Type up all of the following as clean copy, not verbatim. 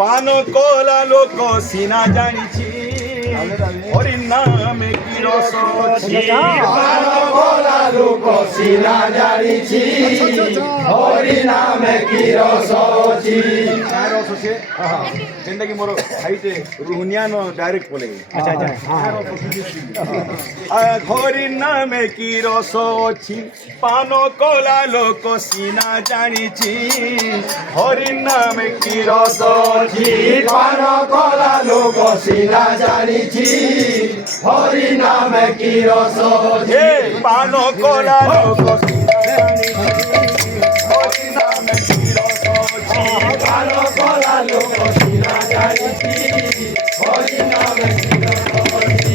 পান কলা লোক সিনা জানিছি হরি নামে কি রস ଅଛି পান কলা লোক সিনা জানিছি হরি নামে কি রস ଅଛି क्या रस अच्छे जेनता कि मोर हाइटे रुनिया न डायरेक्ट बोले अच्छा अच्छा हरि नामे की रस अछि पान कला लोक सीना जानिछि हरि नामे की रस अछि পান কলা লোক সিনা জানিছি হরি নামে কি রস ଅଛି हे पान कला लोक सीना जानिछि हरि नामे की रस अछि পান কলা লোক সিনা জানিছি হরি নামে কি রস ଅଛି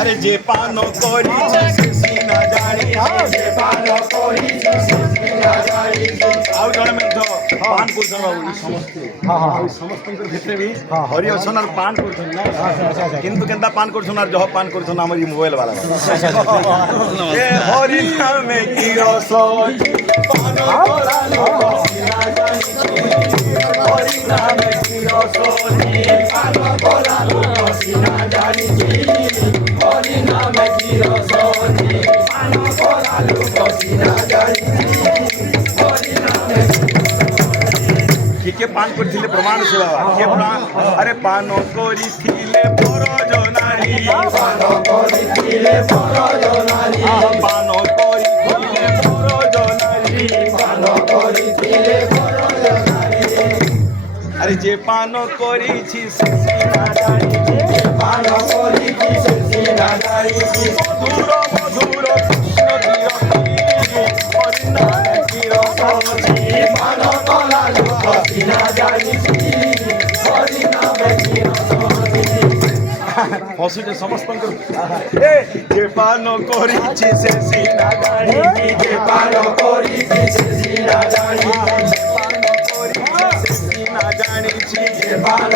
अरे जे पान करिछि से सीना जानिछि পান করিছি সে সিনা জানিছি आउ जणे में पान करछन बाबू ई समस्त हां समस्त भितरे भी हरि अछन और पान करछन ना किंतु केंता पान करछन और जह पान करछन हमर ई मोबाइल वाला ए हरि नामे की रस अछि पान कला लोक सीना जानिछि हरि नामे की रस अछि পান কলা লোক সিনা জানিছি হরি নামে কি রস ଅଛି পান কলা লোক সিনা জানিছি হরি নামে के पान करथिले प्रमाण से बाबा के प्राण अरे पान करिथिले परज नारी পান করিছিলে পরজনারি पान करिथिले परज नारी পান করিছিলে পরজনারি अरे जे पान करिछि से सीना जानिछि পান করিছি সে সিনা জানিছি मधुर मधुर कृष्ण दियति हरि नामे की रस अछि পান কলা লোক সিনা জানিছি হরি নামে কি রস ଅଛି हसुचे समस्त ए जे पान करिछि से सीना जानिछि जे পান করিছি সে সিনা জানিছি पान करिछि से सीना जानिछि পান